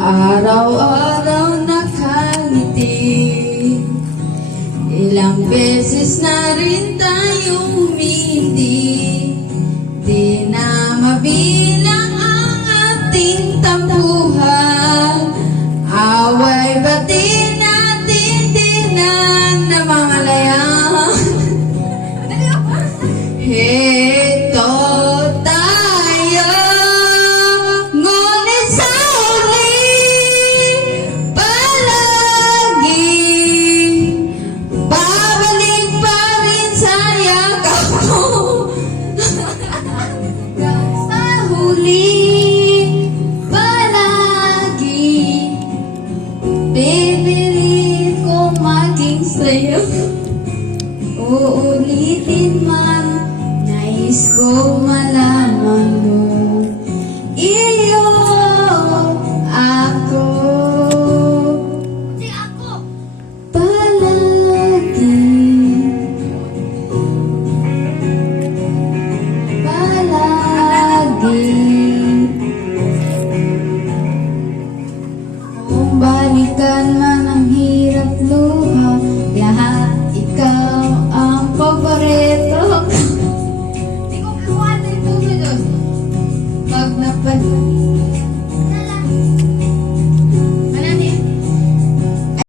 Araw-araw nakangiti, ilang beses na rin tayong humindi. Di na mabilang ang ating tampuhan, away bati natin di na namamalayan. Heto tayo, ngunit sa huli, palagi babalik pa rin sa yakap mo. Sa huli, palagi pipilit kong maging sayo. Uulitin man, nais ko malaman mo, iyo ako. Palagi, palagi. Kung balikan man